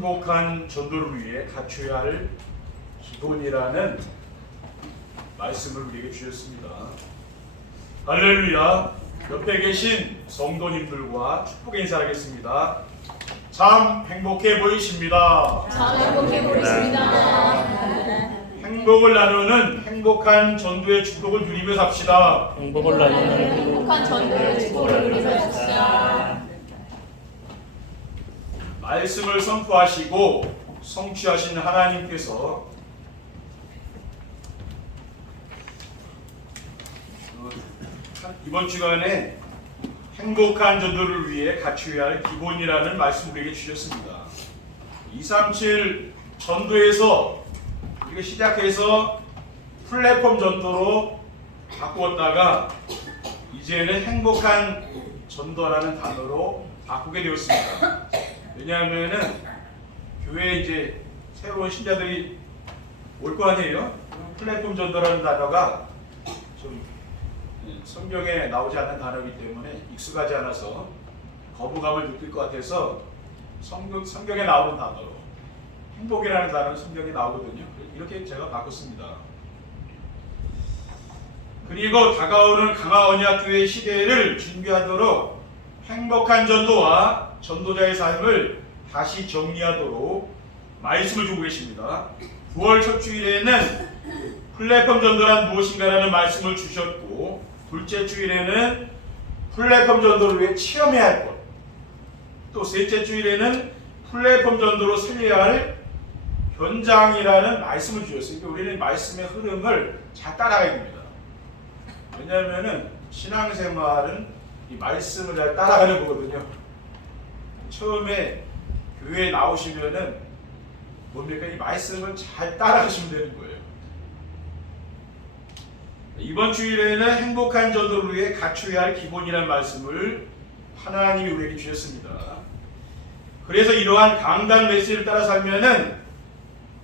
행복한 전도를 위해 갖춰야 할 기본이라는 말씀을 우리에게 주셨습니다. 할렐루야. 옆에 계신 성도님들과 축복의 인사하겠습니다. 참 행복해 보이십니다. 참 행복해 보이십니다. 행복을 나누는 행복한 전도의 축복을 누리며 삽시다. 행복을 나누는 행복한 전도의 축복을 누리며 삽시다. 말씀을 선포하시고 성취하신 하나님께서 이번 주간에 행복한 전도를 위해 갖춰야 할 기본이라는 말씀을 우리에게 주셨습니다. 237 전도에서 이게 시작해서 플랫폼 전도로 바꾸었다가 이제는 행복한 전도라는 단어로 바꾸게 되었습니다. 왜냐하면은 교회에 이제 새로운 신자들이 올 거 아니에요? 플랫폼 전도라는 단어가 좀 성경에 나오지 않는 단어이기 때문에 익숙하지 않아서 거부감을 느낄 것 같아서 성경에 나오는 단어로 행복이라는 단어는 성경에 나오거든요. 이렇게 제가 바꿨습니다. 그리고 다가오는 강화 언약교회 시대를 준비하도록 행복한 전도와 전도자의 삶을 다시 정리하도록 말씀을 주고 계십니다. 9월 첫 주일에는 플랫폼 전도란 무엇인가라는 말씀을 주셨고, 둘째 주일에는 플랫폼 전도를 위해 체험해야 할 것, 또 셋째 주일에는 플랫폼 전도로 살려야 할 현장이라는 말씀을 주셨어요. 그러니까 우리는 말씀의 흐름을 잘 따라가야 됩니다. 왜냐하면은 신앙생활은 이 말씀을 잘 따라가는 거거든요. 처음에 교회에 나오시면은 뭡니까? 이 말씀을 잘 따라가시면 되는 거예요. 이번 주일에는 행복한 전도를 위해 갖춰야 할 기본이라는 말씀을 하나님이 우리에게 주셨습니다. 그래서 이러한 강단 메시지를 따라 살면은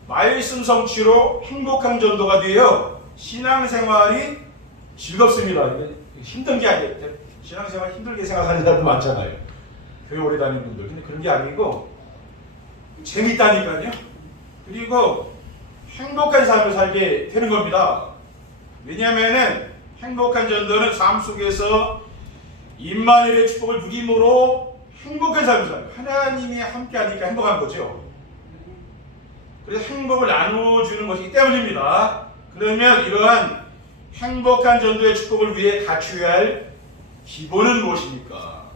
말씀 성취로 행복한 전도가 되어 신앙생활이 즐겁습니다. 힘든 게 아니에요. 신앙생활 힘들게 생각하는 사람도 많잖아요. 교회 오래 다니는 분들. 근데 그런 게 아니고 재밌다니까요. 그리고 행복한 삶을 살게 되는 겁니다. 왜냐하면은 행복한 전도는 삶 속에서 임마누엘의 축복을 누림으로 행복한 삶을 살아요. 하나님이 함께하니까 행복한 거죠. 그래서 행복을 나누어주는 것이기 때문입니다. 그러면 이러한 행복한 전도의 축복을 위해 갖춰야 할 기본은 무엇입니까?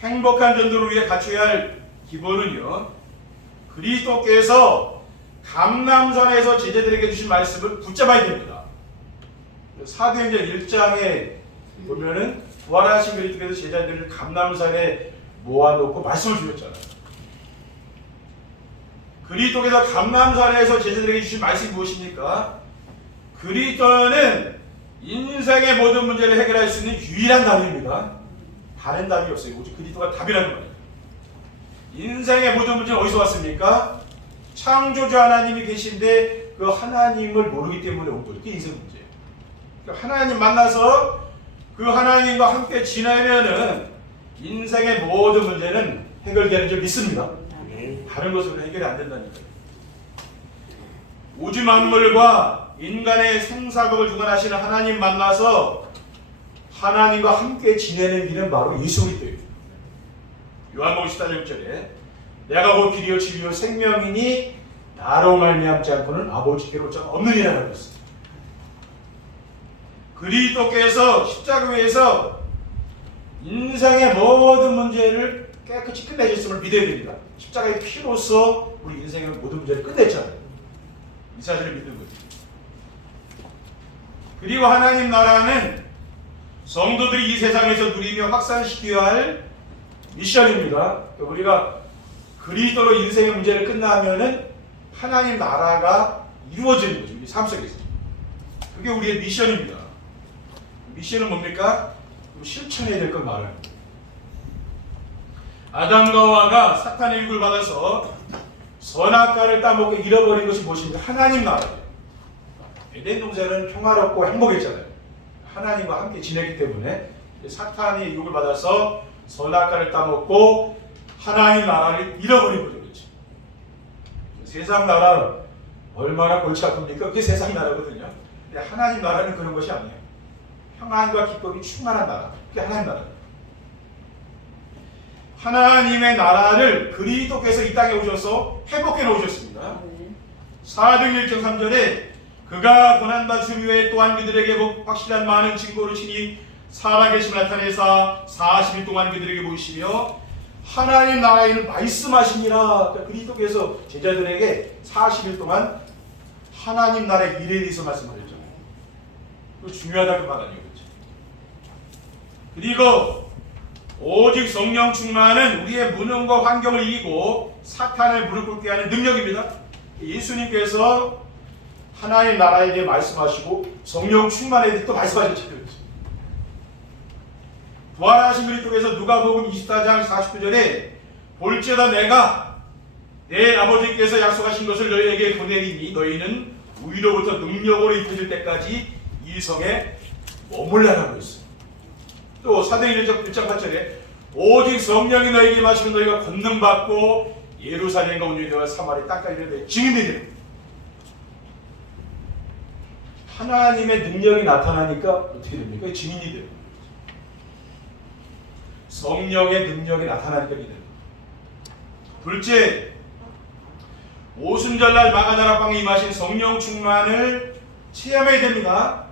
행복한 전도를 위해 갖춰야 할 기본은요, 그리스도께서 감람산에서 제자들에게 주신 말씀을 붙잡아야 됩니다. 사도행전 1장에 보면은 부활하신 그리스도께서 제자들을 감람산에 모아놓고 말씀을 주셨잖아요. 그리스도께서 감람산에서 제자들에게 주신 말씀이 무엇입니까? 그리스도는 인생의 모든 문제를 해결할 수 있는 유일한 답입니다. 다른 답이 없어요. 오직 그리스도가 답이라는 말이에요. 인생의 모든 문제는 어디서 왔습니까? 창조주 하나님이 계신데 그 하나님을 모르기 때문에 온 거죠. 그게 인생 문제예요. 그러니까 하나님 만나서 그 하나님과 함께 지내면은 인생의 모든 문제는 해결되는 줄 믿습니다. 다른 것으로는 해결이 안 된다니까요. 우주 만물과 인간의 생사국을 주관하시는 하나님 만나서 하나님과 함께 지내는 길은 바로 예수 그리스도입니다. 요한복음 14장 6절에 내가 곧 길이요 진리요 생명이니 나로 말미암지 않고는 아버지께로 올 자가 없느니라 그랬습니다. 그리스도께서 십자가에서 인생의 모든 문제를 깨끗이 끝내셨음을 믿어야 됩니다. 십자가의 피로써 우리 인생의 모든 문제를 끝냈잖아요. 이 사실을 믿는 거죠. 그리고 하나님 나라는 성도들이 이 세상에서 누리며 확산시켜야 할 미션입니다. 우리가 그리스도로 인생의 문제를 끝나면은 하나님 나라가 이루어지는 거죠. 우리 삶 속에서. 그게 우리의 미션입니다. 미션은 뭡니까? 실천해야 될 걸 말하는 거예요. 아담과 하와가 사탄의 유혹을 받아서 선악과를 따먹고 잃어버린 것이 무엇입니까? 하나님 나라예요. 에덴 동산은 평화롭고 행복했잖아요. 하나님과 함께 지내기 때문에 사탄이 유혹을 받아서 선악과를 따먹고 하나님 나라를 잃어버린 거죠. 세상 나라는 얼마나 골치 아픕니까? 그게 세상 나라거든요. 근데 하나님 나라는 그런 것이 아니에요. 평안과 기쁨이 충만한 나라. 그게 하나님 나라예요. 하나님의 나라를 그리스도께서 이 땅에 오셔서 회복해 놓으셨습니다. 사도행 1장 3절에 그가 고난받으신 후에 또한 그들에게 확실한 많은 증거를 치니 살아계심을 나타내사 40일 동안 그들에게 보이시며 하나님 나라의 일을 말씀하시니라. 그리스도께서 제자들에게 40일 동안 하나님 나라의 일에 대해서 말씀하셨잖아요. 그거 중요하다고 말 아니에요. 그렇죠? 그리고 오직 성령 충만은 우리의 무능과 환경을 이기고 사탄을 무릎 꿇게 하는 능력입니다. 예수님께서 하나님 나라에 대해 말씀하시고 성령 충만에 대해 또 말씀하셨잖아요. 부활하신 그리스도께서 누가복음 24장 49절에 볼지어다 내가 내 아버지께서 약속하신 것을 너희에게 보내리니 너희는 위로부터 능력으로 입혀질 때까지 이 성에 머물라라고 했어요. 또 사도행 1장 8절에 오직 성령이 너희에게 임하시면 너희가 권능 받고 예루살렘과 온 유대와 사마리아 땅까지 이르되 증인이 되리라. 하나님의 능력이 나타나니까 어떻게 됩니까? 증인이 돼요. 성령의 능력이 나타나니까 이래요. 둘째, 오순절날 마가다락방에 임하신 성령 충만을 체험해야 됩니다.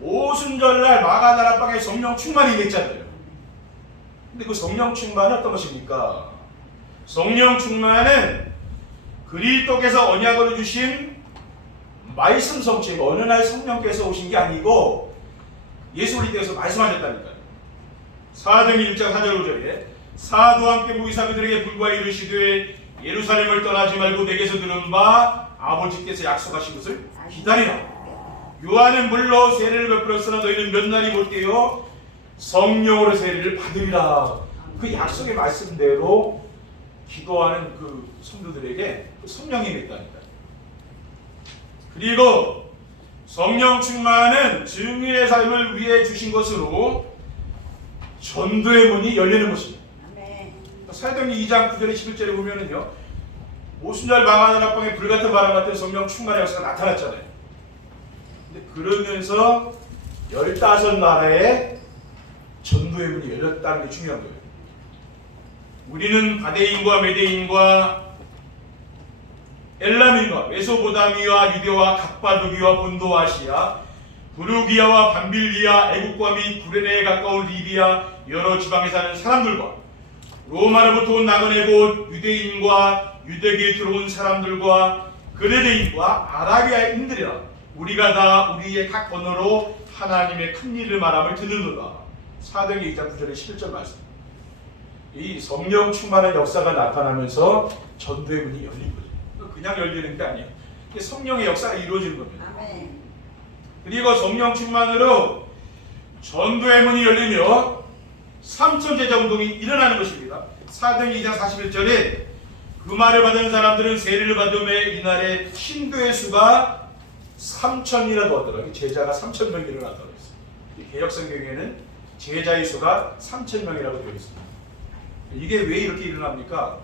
오순절날 마가다락방에 성령 충만이 임했잖아요. 근데 그 성령 충만은 어떤 것입니까? 성령 충만은 그리스도께서 언약으로 주신 말씀 성취, 어느 날 성령께서 오신 게 아니고 예수 그리스도께서 말씀하셨다니까요. 사도행 1장 4절 5절에 사도와 함께 모이사 그들에게 불과 이르시되 예루살렘을 떠나지 말고 내게서 들은 바 아버지께서 약속하신 것을 기다리라. 요한은 물로 세례를 베풀었으나 너희는 몇 날이 못 되어 성령으로 세례를 받으리라. 그 약속의 말씀대로 기도하는 그 성도들에게 그 성령이 임했다니까요. 그리고 성령 충만은 증인의 삶을 위해 주신 것으로 전도의 문이 열리는 것입니다. 사도행 2장 9절에 11절에 보면은요, 오순절 마가다락방에 불같은 바람 같은 성령 충만의 역사가 나타났잖아요. 근데 그러면서 15나라의 전도의 문이 열렸다는 게 중요한 거예요. 우리는 바데인과 메데인과 엘람인과 메소포타미아, 유대와 갑바도기와 본도아시아, 부르기아와 밤빌리아, 애국과 및 구레네에 가까운 리비아 여러 지방에 사는 사람들과 로마로부터 온 나그네 곧 유대인과 유대교에 들어온 사람들과 그레네인과 아라비아인들이라 우리가 다 우리의 각 언어로 하나님의 큰 일을 말함을 듣는도다. 사도행 2장 9절의 11절 말씀. 이 성령 충만한 역사가 나타나면서 전도의 문이 열린 거죠. 그냥 열리는 게 아니에요. 성령의 역사가 이루어지는 겁니다. 아멘. 그리고 성령 충만으로 전도의 문이 열리며 삼천제자 운동이 일어나는 것입니다. 사도행 2장 41절에 그 말을 받은 사람들은 세례를 받음에 이날에 신도의 수가 3천이라고 하더라고요. 제자가 3,000명이 일어났다고 했어요. 개역성경에는 제자의 수가 3,000명이라고 되어 있습니다. 이게 왜 이렇게 일어납니까?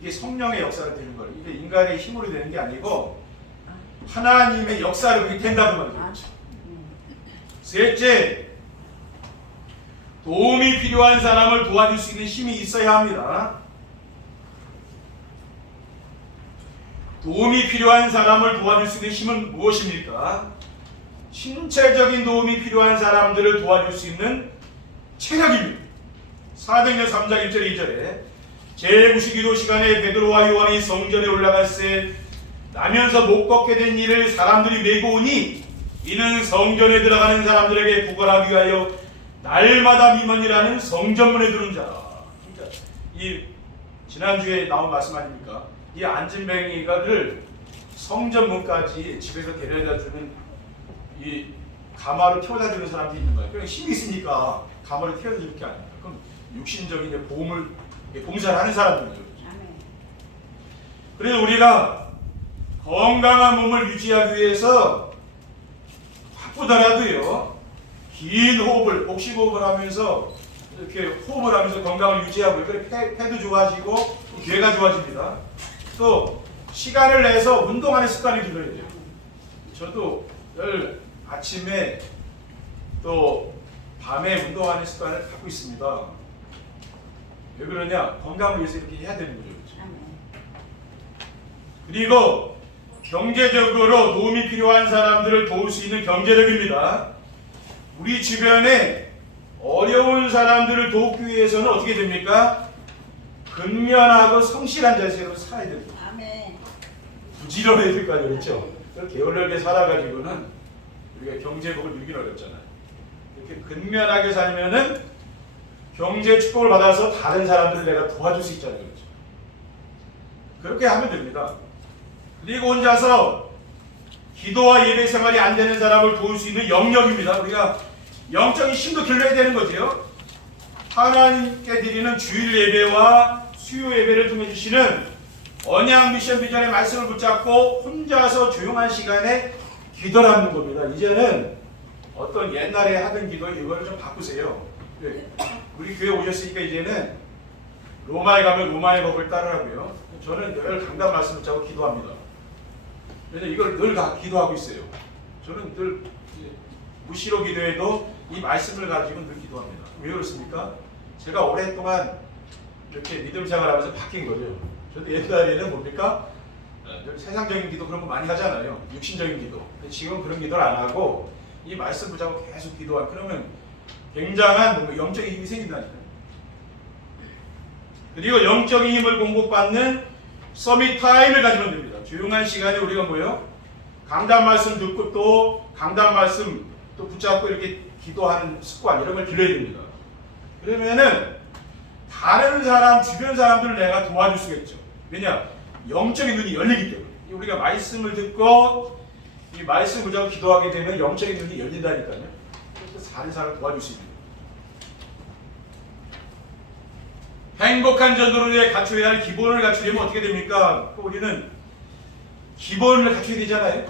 이게 성령의 역사가 되는 거예요. 이게 인간의 힘으로 되는 게 아니고 하나님의 역사로 그게 된다고 말이죠. 셋째, 도움이 필요한 사람을 도와줄 수 있는 힘이 있어야 합니다. 도움이 필요한 사람을 도와줄 수 있는 힘은 무엇입니까? 신체적인 도움이 필요한 사람들을 도와줄 수 있는 체력입니다. 사도행전 3장 1절 2절에 제9시기도 시간에 베드로와 요한이 성전에 올라갈새 나면서 못 걷게 된 이를 사람들이 메고 오니 이는 성전에 들어가는 사람들에게 구걸하기 위하여 날마다 미먼이라는 성전문에 들은 자라. 그러니까 이 지난주에 나온 말씀 아닙니까? 이 안진뱅이가를 성전문까지 집에서 데려다 주는 이 가마로 태워다 주는 사람들이 있는 거예요. 그러니까 힘이 있으니까 가마로 태워다 주는 게 아닙니다. 그럼 육신적인 봉사를 하는 사람들이죠. 그래서 우리가 건강한 몸을 유지하기 위해서 바쁘더라도요, 긴 호흡을, 복식호흡을 하면서 이렇게 호흡을 하면서 건강을 유지하고, 폐도 좋아지고 뇌가 좋아집니다. 또 시간을 내서 운동하는 습관을 길러야 돼요. 저도 늘 아침에 또 밤에 운동하는 습관을 갖고 있습니다. 왜 그러냐? 건강을 위해서 이렇게 해야 되는 거죠. 그렇죠? 그리고 경제적으로 도움이 필요한 사람들을 도울 수 있는 경제력입니다. 우리 주변에 어려운 사람들을 돕기 위해서는 어떻게 됩니까? 근면하고 성실한 자세로 살아야 됩니다. 부지런해야 될 거 아니에요, 그렇죠? 게을르게 살아가지고는 우리가 경제복을 누리긴 어렵잖아요. 이렇게 근면하게 살면은 경제 축복을 받아서 다른 사람들을 내가 도와줄 수 있잖아요, 그렇죠? 그렇게 하면 됩니다. 그리고 혼자서 기도와 예배 생활이 안 되는 사람을 도울 수 있는 영역입니다. 우리가 영적인 힘도 길러야 되는 거죠. 하나님께 드리는 주일 예배와 수요 예배를 통해 주시는 언약 미션 비전의 말씀을 붙잡고 혼자서 조용한 시간에 기도를 하는 겁니다. 이제는 어떤 옛날에 하던 기도 이거를 좀 바꾸세요. 우리 교회 오셨으니까 이제는 로마에 가면 로마의 법을 따르라고요. 저는 늘 강단 말씀 붙잡고 기도합니다. 왜냐면 이걸 늘 기도하고 있어요. 저는 늘 무시로 기도해도 이 말씀을 가지고 늘 기도합니다. 왜 그렇습니까? 제가 오랫동안 이렇게 믿음 생활하면서 바뀐 거죠. 저도 옛날에는 뭡니까? 세상적인 기도 그런 거 많이 하잖아요. 육신적인 기도. 지금 그런 기도를 안 하고 이 말씀 붙잡고 계속 기도하고 그러면 굉장한 영적인 힘이 생긴다니까요. 그리고 영적인 힘을 공급받는 서밋 타임을 가지면 됩니다. 조용한 시간에 우리가 뭐예요? 강단 말씀 듣고 또 강단 말씀 또 붙잡고 이렇게 기도하는 습관 이런 걸 길러야 됩니다. 그러면은 다른 사람, 주변 사람들을 내가 도와줄 수가 있죠. 왜냐? 영적인 눈이 열리기 때문에. 우리가 말씀을 듣고 이 말씀 붙잡고 기도하게 되면 영적인 눈이 열린다니까요. 그래서 다른 사람을 도와줄 수 있는 행복한 전도를 위해 갖춰야 할 기본을 갖추려면 어떻게 됩니까? 우리는 기본을 갖춰야 되잖아요.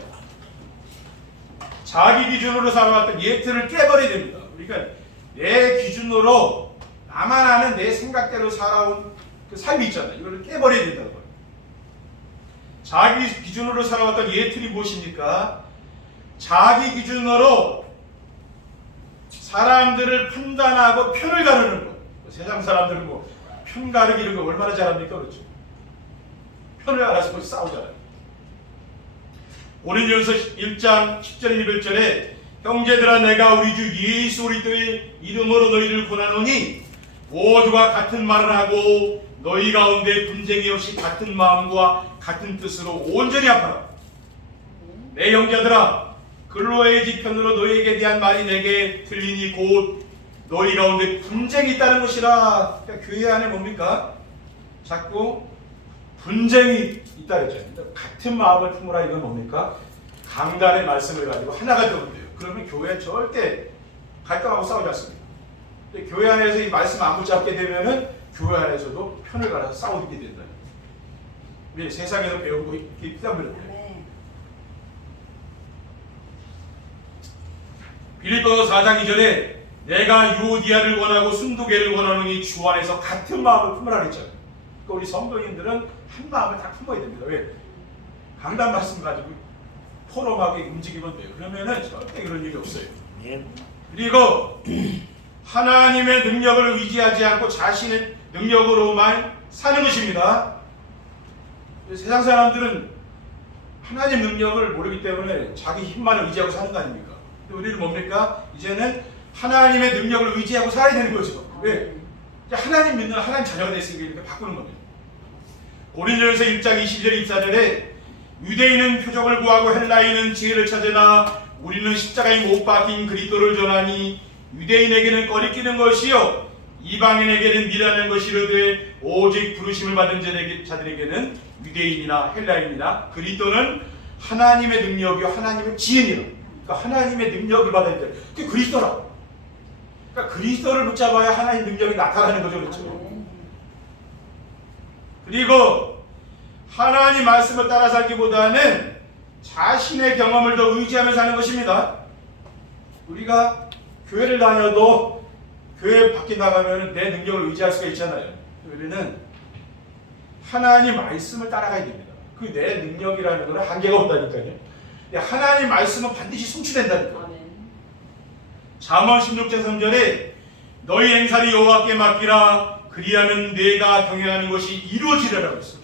자기 기준으로 살아왔던 예틀을 깨버려야 됩니다. 그러니까 내 기준으로 나만 아는 내 생각대로 살아온 그 삶이 있잖아요. 이걸 깨버려야 된다는 거예요. 자기 기준으로 살아왔던 예틀이 무엇입니까? 자기 기준으로 사람들을 판단하고 편을 가르는 거. 세상 사람들은 뭐 편 가르기 이런 거 얼마나 잘합니까? 그렇죠. 편을 알아서 싸우잖아요. 고린도전서 1장 10절 11절에 형제들아 내가 우리 주 예수 그리스도의 이름으로 너희를 권하노니 모두가 같은 말을 하고 너희 가운데 분쟁이 없이 같은 마음과 같은 뜻으로 온전히 합하라. 내 형제들아 글로의 지편으로 너희에게 대한 말이 내게 들리니 곧 너희 가운데 분쟁이 있다는 것이라. 그러니까 교회 안에 뭡니까? 자꾸 분쟁이 있다 그랬죠. 같은 마음을 품으라. 이건 뭡니까? 강단의 말씀을 가지고 하나가 되면 돼요. 그러면 교회 절대 갈등하고 싸우지 않습니다. 근데 교회 안에서 이 말씀 안 붙잡게 되면은 교회 안에서도 편을 갈아서 싸우게 된다. 우리 세상에서 배우고 있기 때문에. 빌립보서 4장 2절에 내가 유오디아를 원하고 순두개를 원하노니 주 안에서 같은 마음을 품으라 그랬잖아요. 그러니까 우리 성도님들은 한 마음을 다 품어야 됩니다. 왜? 강단 말씀 가지고 포럼하게 움직이면 돼요. 그러면은 절대 그런 일이 없어요. 그리고 하나님의 능력을 의지하지 않고 자신의 능력으로만 사는 것입니다. 세상 사람들은 하나님 능력을 모르기 때문에 자기 힘만을 의지하고 사는 거 아닙니까? 우리는 뭡니까? 이제는 하나님의 능력을 의지하고 살아야 되는 거죠. 왜? 하나님 믿는 하나님 자녀가 됐으니까 이렇게 바꾸는 겁니다. 고린도전서 1장 20절 24절에 유대인은 표적을 구하고 헬라인은 지혜를 찾으나 우리는 십자가에 못 박힌 그리스도를 전하니 유대인에게는 꺼리끼는 것이요 이방인에게는 미련한 것이로되 오직 부르심을 받은 자들에게는 유대인이나 헬라인이나 그리스도는 하나님의 능력이요 하나님의 지혜니라. 그러니까 하나님의 능력을 받아야 돼. 그게 그리스도라. 그러니까 그리스도를 붙잡아야 하나님의 능력이 나타나는 거죠. 그렇죠? 그리고 하나님 말씀을 따라 살기보다는 자신의 경험을 더 의지하며 사는 것입니다. 우리가 교회를 다녀도 교회 밖에 나가면 내 능력을 의지할 수가 있잖아요. 우리는 하나님 말씀을 따라가야 됩니다. 그 내 능력이라는 거는 한계가 없다니까요. 근데 하나님 말씀은 반드시 성취된다니까요. 아멘. 잠언 16장 3절에 너희 행사를 여호와께 맡기라 그리하면 내가 경영하는 것이 이루어지리라고 했어요.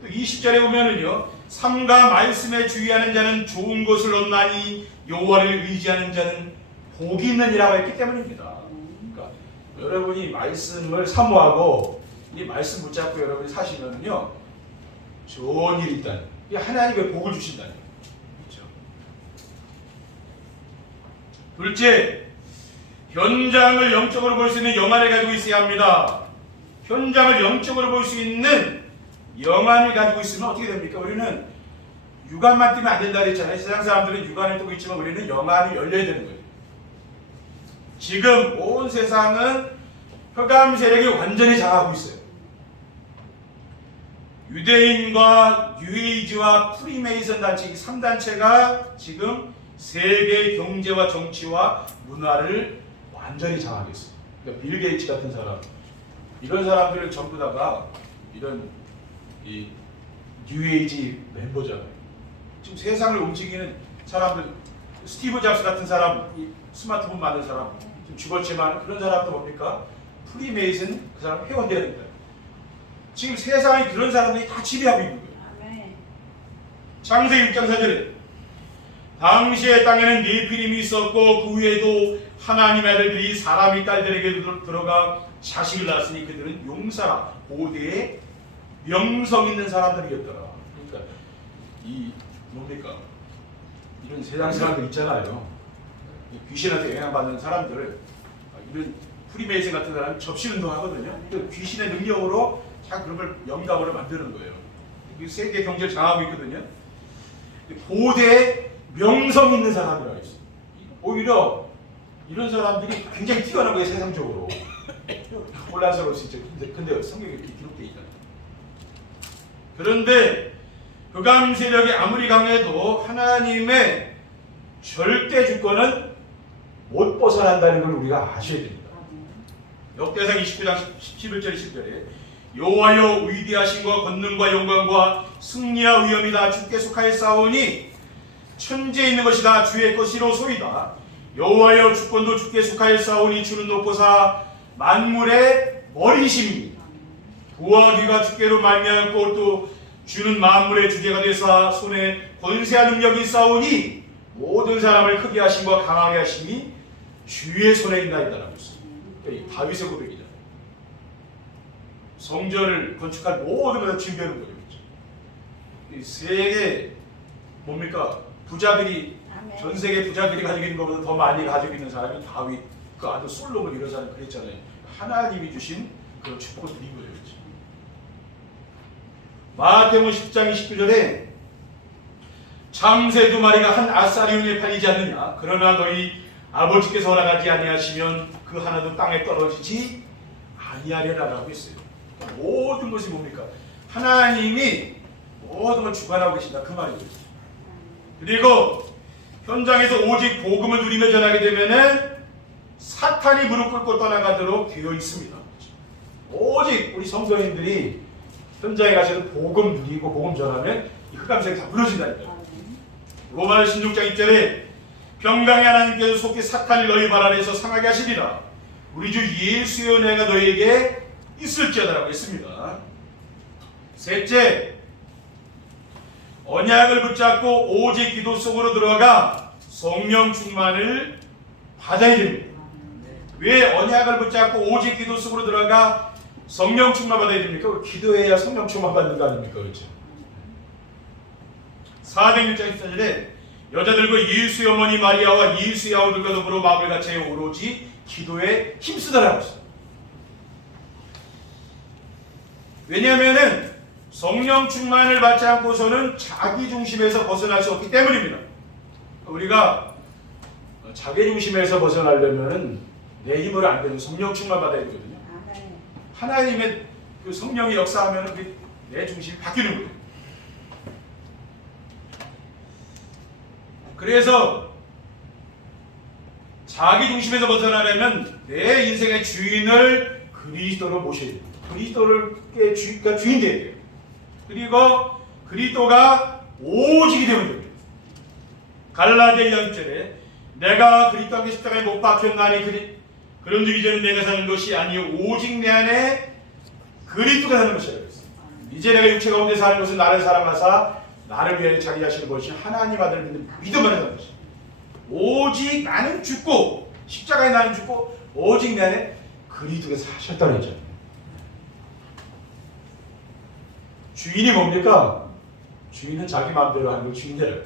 또 20절에 보면은요, 삼가 말씀에 주의하는 자는 좋은 것을 얻나니 여호와를 의지하는 자는 복이 있느니라고 했기 때문입니다. 그러니까 여러분이 말씀을 사모하고 이 말씀 붙잡고 여러분이 사시면은요, 좋은 일이 있다는, 하나님의 복을 주신다는 거죠. 둘째, 현장을 영적으로 볼 수 있는 영안을 가지고 있어야 합니다. 현장을 영적으로 볼 수 있는 영안을 가지고 있으면 어떻게 됩니까? 우리는 육안만 뜨면 안 된다 그랬잖아요. 세상 사람들은 육안을 뜨고 있지만 우리는 영안이 열려야 되는 거예요. 지금 온 세상은 흑암 세력이 완전히 장악하고 있어요. 유대인과 뉴에이지와 프리메이슨 단체, 이 3단체가 지금 세계 경제와 정치와 문화를 완전히 장악하고 있어요. 그러니까 빌 게이츠 같은 사람, 이런 사람들을 전부 다가 이런 이 뉴에이지 멤버잖아요. 지금 세상을 움직이는 사람들, 스티브 잡스 같은 사람, 이 스마트폰 만든 사람, 지금 죽었지만 그런 사람도 뭡니까? 프리메이슨 그 사람 회원들입니다. 지금 세상에 그런 사람들이 다 지배하고 있는 거예요. 아멘. 창세기 6장 4절에 당시의 땅에는 네피림이 있었고 그 위에도 하나님의 아들들이 사람의 딸들에게 들어가 자식을 낳았으니 그들은 용사라 고대의 명성 있는 사람들이었더라. 그러니까 이 뭡니까? 이런 세상 사람들 있잖아요. 귀신한테 영향받는 사람들, 이런 프리메이슨 같은 사람이 접시운동 하거든요. 그 귀신의 능력으로 자 그런 걸 영감으로 만드는 거예요. 세계 경제를 장악하고 있거든요. 고대 명성 있는 사람이라고 있어요. 오히려 이런 사람들이 굉장히 뛰어난 거예요, 세상적으로. 혼란스러울 수 있죠. 근데 성경에 이렇게 기록되어 있잖아요. 그런데 흑암 세력이 아무리 강해도 하나님의 절대 주권은 못 벗어난다는 걸 우리가 아셔야 됩니다. 역대상 29장 11절 10절에 여호와여 위대하신과 권능과 영광과 승리와 위엄이 다 주께 속하였사오니 천지에 있는 것이 다 주의 것이로소이다. 여호와여 주권도 주께 속하였사오니 주는 높고사 만물의 머리심이니 부와 귀가 주께로 말미암고 또 주는 만물의 주제가 되사 손에 권세한 능력이 있사오니 모든 사람을 크게 하심과 강하게 하심이 주의 손에 있나이다라고 했습니다. 이 다윗의 고백이잖아요. 성전을 건축할 모든 것을 준비하는 거예요. 이 세계 뭡니까? 부자들이 아멘. 전 세계 부자들이 가지고 있는 것보다 더 많이 가지고 있는 사람이 다윗, 그 아들 솔로몬 이런 사람이 그랬잖아요. 하나님이 주신 그런 축복을 드린 거예요. 마태복음 10장 29절에 참새 두 마리가 한 아사리온에 팔리지 않느냐? 그러나 너희 아버지께서 허락하지 아니하시면 그 하나도 땅에 떨어지지 아니하리라라고 했어요. 그러니까 모든 것이 뭡니까? 하나님이 모든 걸 주관하고 계신다 그 말이에요. 그리고 현장에서 오직 복음을 누리며 전하게 되면은 사탄이 무릎 꿇고 떠나가도록 되어 있습니다. 오직 우리 성도님들이 현장에 가셔서 복음 누리고 복음 전하면 이 흑암색이 다 무너진다니까요. 로마서 16장 1절에 평강의 하나님께서 속히 사탄이 너희 발 아래에서 상하게 하시리라. 우리 주 예수의 은혜가 너희에게 있을지어다라고 했습니다. 셋째, 언약을 붙잡고 오직 기도 속으로 들어가 성령 충만을 받아야 됩니다. 왜 언약을 붙잡고 오직 기도 속으로 들어가 성령 충만 받아야 됩니까? 기도해야 성령 충만 받는 거 아닙니까? 그렇죠? 406장 14절에 여자들과 예수의 어머니 마리아와 예수의 아우들과 더불어 마음을 같이 오로지 기도에 힘쓰더라고 했어요. 왜냐하면은 성령 충만을 받지 않고서는 자기 중심에서 벗어날 수 없기 때문입니다. 우리가 자기 중심에서 벗어나려면은 내 힘으로 안 되는 성령 충만 받아야 되거든요. 하나님의 그 성령이 역사하면 내 중심이 바뀌는 거예요. 그래서 자기 중심에서 벗어나려면 내 인생의 주인을 그리스도로 모셔야 됩니다. 그리스도를 주인 되어야 돼요. 그리고 그리스도가 오직이 되면 됩니다. 갈라디아 2장절에 내가 그리스도 함께 십자가에 못 박혔나니 그런즉 이제는 내가 사는 것이 아니요 오직 내 안에 그리스도가 사는 것이라고 했습니다. 이제 내가 육체 가운데 사는 것은 나를 사랑하사 나를 위해 자기 자신을 버리신 하나님 아들을 믿는 믿음 안에 사는 것입니다. 오직 나는 죽고 십자가에 나는 죽고 오직 내 안에 그리스도가 사셨다는 거죠. 주인이 뭡니까? 주인은 자기 마음대로 하는 거 주인대로.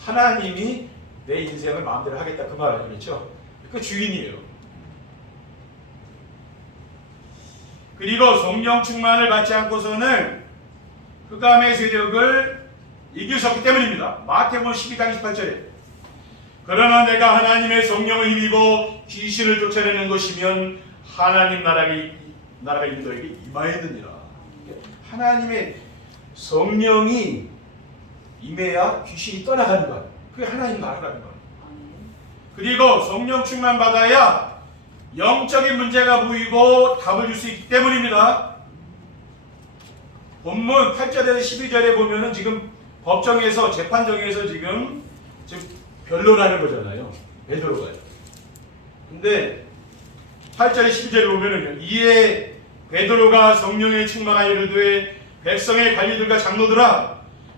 하나님이 내 인생을 마음대로 하겠다 그 말 아니겠죠? 그 주인이에요. 그리고 성령 충만을 받지 않고서는 흑암의 세력을 이길 수 없기 때문입니다. 마태복음 12장 28절에 그러나 내가 하나님의 성령을 힘입어 귀신을 쫓아내는 것이면 하나님 나라가 이미 너에게 임하였느니라. 하나님의 성령이 임해야 귀신이 떠나가는 거야. 그게 하나님 나라라는 거야. 그리고 성령 충만 받아야 영적인 문제가 보이고 답을 줄 수 있기 때문입니다. 본문 8절에서 12절에 보면은 지금 법정에서 재판정에서 지금 변론하는 거잖아요. 베드로가요. 근데 8절에 12절에 보면은요. 이에 베드로가 성령에 충만하여 이르되 백성의 관리들과 장로들아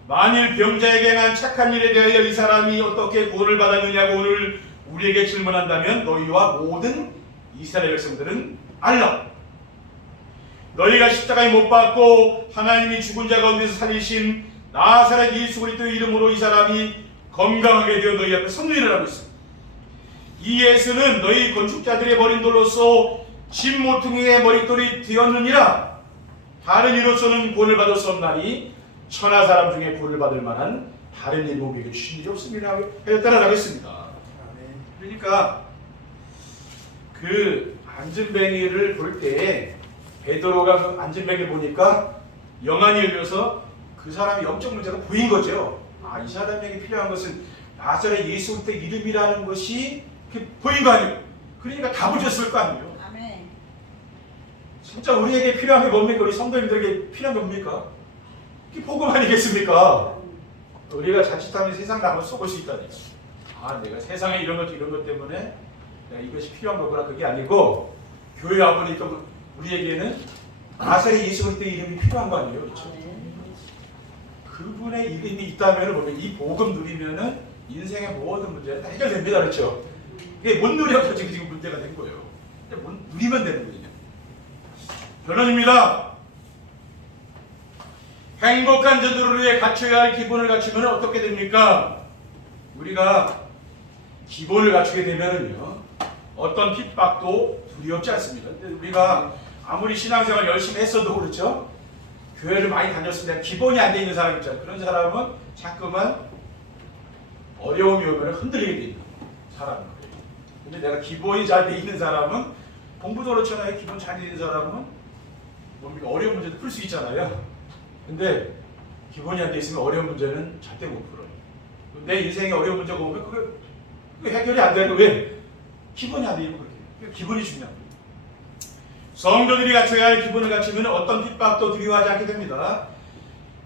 만일 병자에게 행한 착한 일에 대하여 이 사람이 어떻게 구원을 받았느냐고 오늘 우리에게 질문한다면 너희와 모든 이스라엘 백성들은 알라. 너희가 십자가에 못 박고 하나님이 죽은 자 가운데서 살리신 나사렛 예수 그리스도의 이름으로 이 사람이 건강하게 되어 너희 앞에 선언을 하고 있습니다. 이 예수는 너희 건축자들의 버린 돌로서 집 모퉁이의 머릿돌이 되었느니라. 다른 이로서는 구원을 받을 수 없나니 천하 사람 중에 구원을 받을 만한 다른 일 몸에게 주신 일이 없습니다. 하였다라고 했습니다. 그러니까 그 안진뱅이를 볼 때 베드로가 그 안진뱅이를 보니까 영안이 열려서 그 사람의 영적 문제가 보인 거죠. 아, 이 사람에게 필요한 것은 나사렛 예수 그리스도 이름이라는 것이 보인 거 아니에요. 그러니까 답을 줬을 거 아니에요. 아멘. 진짜 우리에게 필요한 게 뭡니까? 우리 성도님들에게 필요한 게 뭡니까? 이게 복음 아니겠습니까? 우리가 자칫하면 세상 나무 속을 수 있다니까. 아, 내가 세상에 이런 것 때문에 내가 이것이 필요한 거구나. 그게 아니고 교회 와보니까 우리에게는 나사렛 예수 그리스도 이름이 필요한 거 아니에요, 그렇죠? 그분의 이름이 있다면 보면 이 복음 누리면은 인생의 모든 문제가 다 해결됩니다, 그렇죠? 이게 못 누려서 지금 문제가 된 거예요. 근데 못 누리면 되는 거거든요. 결론입니다. 행복한 자들을 위해 갖춰야 할 기본을 갖추면 어떻게 됩니까? 우리가 기본을 갖추게 되면은요, 어떤 핍박도 두렵지 않습니다. 근데 우리가 아무리 신앙생활 열심히 했어도 그렇죠? 교회를 많이 다녔으면 기본이 안 돼 있는 사람 있잖아요. 그런 사람은 자꾸만 어려움이 오면 흔들리게 돼 있는 사람인 거예요. 근데 내가 기본이 잘 돼 있는 사람은 공부도 그렇잖아요. 기본 잘 돼 있는 사람은 뭡니까? 어려운 문제도 풀 수 있잖아요. 근데 기본이 안 돼 있으면 어려운 문제는 절대 못 풀어요. 내 인생에 어려운 문제가 오면 그게 해결이 안 되는 거예요. 왜? 기본이 안 돼 있는 거예요. 기본이 중요한 거예요. 성도들이 갖춰야 할 기본을 갖추면 어떤 핍박도 두려워하지 않게 됩니다.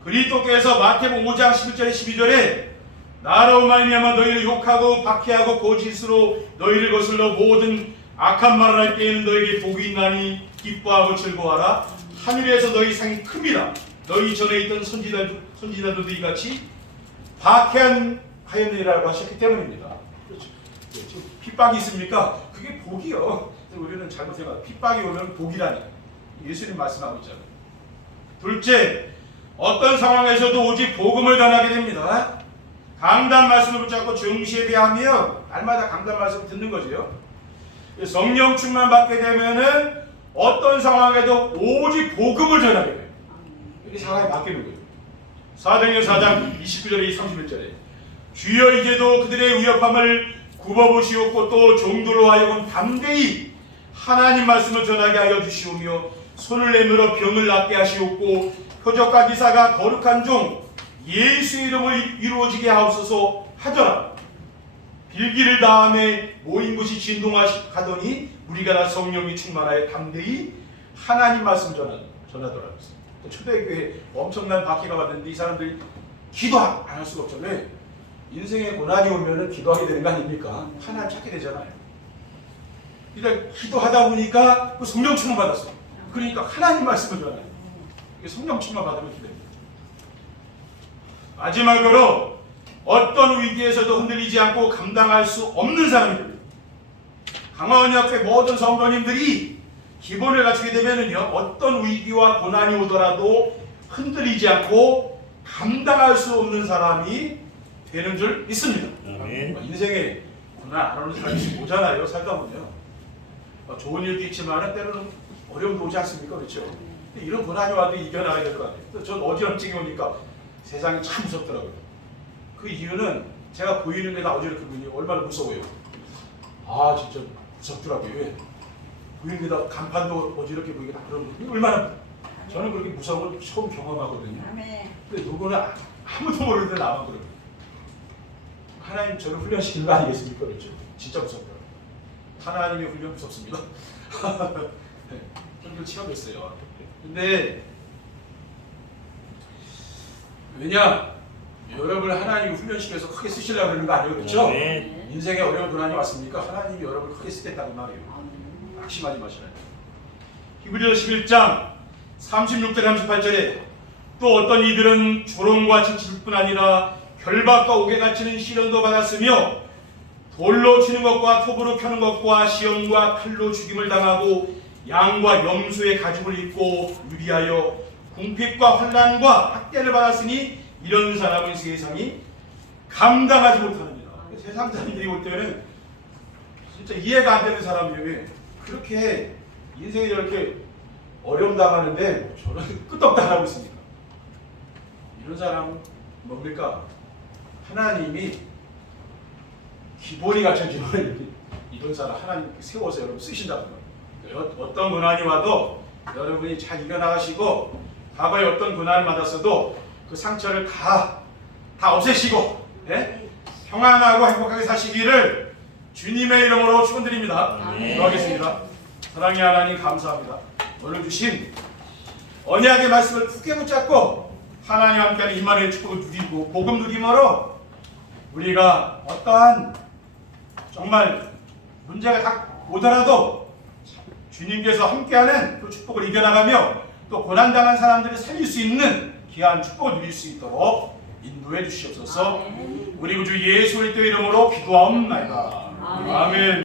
그리스도께서 마태복음 5장 11절에 12절에 나로 말미암아 너희를 욕하고 박해하고 거짓으로 너희를 거슬러 모든 악한 말을 할 때에는 너희에게 복이 있나니 기뻐하고 즐거워하라. 하늘에서 너희 상이 큽니다. 너희 전에 있던 선지자들도 이같이 박해하였느니라고 하셨기 때문입니다. 그렇죠. 지금 핍박이 있습니까? 그게 복이요. 우리는 잘못 생각해요. 핍박이 오면 복이라니. 예수님 말씀하고 있잖아요. 둘째, 어떤 상황에서도 오직 복음을 전하게 됩니다. 강단 말씀을 붙잡고 정시에 대하며 날마다 강단 말씀을 듣는 거죠. 성령 충만 받게 되면은 어떤 상황에도 오직 복음을 전하게 돼요. 이게 사람이 바뀌는 거예요. 사도행전 4장 29절에 31절에 주여 이제도 그들의 위협함을 굽어보시옵고 또 종들로 하여금 담대히 하나님 말씀을 전하게 하여 주시오며 손을 내밀어 병을 낫게 하시옵고 표적과 기사가 거룩한 종 예수의 이름으로 이루어지게 하옵소서 하더라. 빌기를 다음에 모인 곳이 진동하더니 우리가 다 성령이 충만하여 담대히 하나님 말씀 전하더라. 초대교회 엄청난 박해가 왔는데 이 사람들이 기도 안 할 수가 없잖아요. 인생에 고난이 오면은 기도하게 되는 거 아닙니까? 하나님 찾게 되잖아요. 그러니까 기도하다 보니까 그 성령 충만 받았어요. 그러니까 하나님 말씀을 전해요. 이게 성령 충만 받으면 기도합니다. 마지막으로 어떤 위기에서도 흔들리지 않고 감당할 수 없는 사람이 됩니다. 강화원역회 모든 성도님들이 기본을 갖추게 되면은요, 어떤 위기와 고난이 오더라도 흔들리지 않고 감당할 수 없는 사람이 되는 줄 믿습니다. 인생에 고난 안 오는 사람이 오잖아요. 살다 보면 좋은 일도 있지만 때로는 어려움도 오지 않습니까? 그렇죠? 이런 고난이 와도 이겨나가야 될 거 아니에요. 전 어지럼증이 오니까 세상이 참 무섭더라고요. 그 이유는 제가 보이는 게 다 어지럽게 보니 얼마나 무서워요. 아 진짜 무섭더라고요. 왜? 보이는 게 다 간판도 어지럽게 보이게 다 그런 거. 얼마나 저는 그렇게 무서운 걸 처음 경험하거든요. 근데 누구는 아무도 모르는데 나만 그래요. 하나님 저를 훈련시키는 거 아니겠습니까? 그렇죠? 진짜 무섭더라고요. 하나님의 훈련 무섭습니다. 네, 좀 체험했어요. 근데 왜냐? 여러분을 하나님이 훈련시켜서 크게 쓰시려고 그러는 거 아니에요? 그렇죠? 인생에 어려운 고난이 왔습니까? 하나님이 여러분을 크게 쓰겠다고 말해요. 낙심하지 마시라요. 히브리서 11장 36절 38절에 또 어떤 이들은 조롱과 질책뿐 아니라 결박과 옥에 갇히는 시련도 받았으며 돌로 치는 것과 톱으로 켜는 것과 시험과 칼로 죽임을 당하고 양과 염소의 가죽을 입고 유리하여 궁핍과 환난과 학대를 받았으니 이런 사람은 세상이 감당하지 못하느니라. 세상 사람들이 올 때는 진짜 이해가 안 되는 사람들이 그렇게 인생에 저렇게 어려움 당하는데 저는 끄떡도 안 하고 있습니까? 이런 사람은 뭡니까? 하나님이 기본이 갖춰지면 이런 사람 하나님 세워서 여러분 쓰신다는 거예요. 어떤 고난이 와도 여러분이 잘 이겨나가시고 과거에 어떤 고난을 받았어도 그 상처를 다 없애시고 평안하고 행복하게 사시기를 주님의 이름으로 축원드립니다. 기도하겠습니다. 사랑의 하나님 감사합니다. 오늘 주신 언약의 말씀을 굳게 붙잡고 하나님 함께하는 임마누엘 축복을 누리고 복음 누림으로 우리가 어떠한 정말 문제가 다 오더라도 주님께서 함께하는 그 축복을 이겨나가며 또 고난당한 사람들을 살릴 수 있는 귀한 축복을 누릴 수 있도록 인도해 주시옵소서. 우리 구주 예수 그리스도의 이름으로 기도하옵나이다. 아멘.